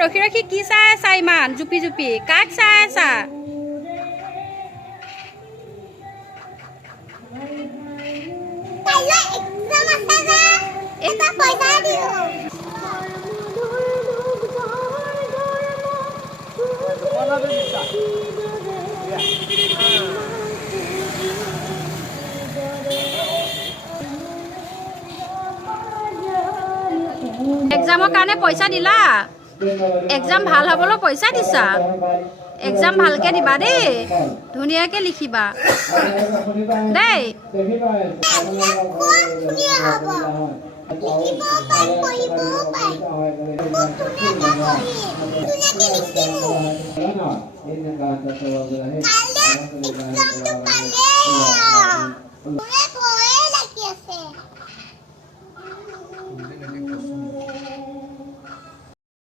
ৰখি ৰখি কি চাই আছা ইমান জুপি জুপি কাক চাই আছা এটা পইচা দিও এক্সামৰ কাৰণে পইচা দিলা এক্সাম ভাল হ'বলৈ পইচা দিছা এক্সাম ভালকে দিবা দেই ধুনীয়াকে লিখিবা দেই